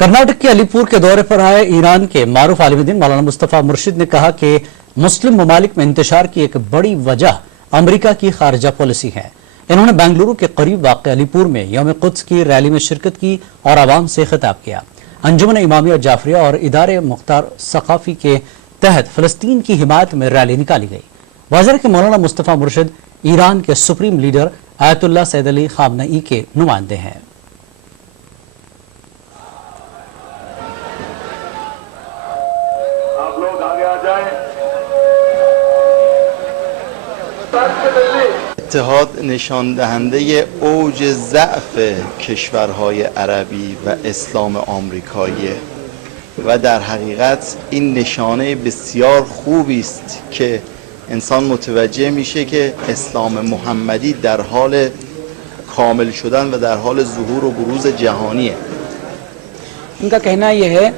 कर्नाटक के अलीपुर के दौरे पर आए ईरान के मारूफ आलिम दीन मौलाना मुस्तफ़ा मुर्शिद ने कहा कि मुस्लिम ममालिक में इंतशार की एक बड़ी वजह अमरीका की खारजा पॉलिसी है। इन्होंने बेंगलुरु के करीब वाक़े अलीपुर में यौम कुद्स की रैली में शिरकत की और आवाम से खिताब किया। अंजुमन इमामिया जाफरिया और इदारे मुख्तार सकाफी के तहत फलस्तीन की हिमायत में रैली निकाली गई। वाज़ेह के मौलाना मुस्तफ़ा मुर्शिद ईरान के supreme leader Ayatollah Syed Ali खामनई के नुमाइंदे हैं। आप लोग आगे आ जाएं। اتحاد نشان دهنده اوج ضعف کشورهای عربی و اسلام آمریکایی و در حقیقت این نشانه بسیار خوبی است که انسان متوجه میشه که اسلام محمدی در حال کامل شدن و در حال ظهور و بروز جهانیه. इनका कहना यह है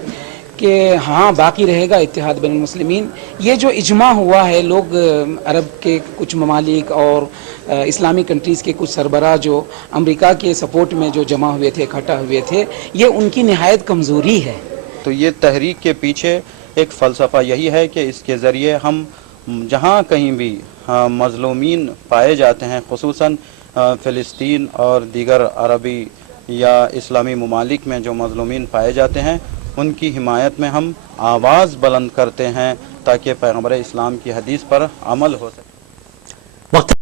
कि हाँ बाकी रहेगा इत्तेहाद बैनुल मुस्लिमीन। ये जो इजमा हुआ है, लोग अरब के कुछ ममालिक और इस्लामिक कंट्रीज़ के कुछ सरबराह जो अमेरिका के सपोर्ट में जो जमा हुए थे, इकट्ठा हुए थे, ये उनकी निहायत कमज़ोरी है। तो ये तहरीक के पीछे एक फ़लसफ़ा यही है कि इसके ज़रिए हम जहाँ कहीं भी मज़लूमीन पाए जाते हैं, ख़ुसूसन फ़िलिस्तीन और दीगर अरबी या इस्लामी ममालिक में जो मज़लूमीन पाए जाते हैं, उनकी हिमायत में हम आवाज़ बुलंद करते हैं ताकि पैगम्बर इस्लाम की हदीस पर अमल हो सके।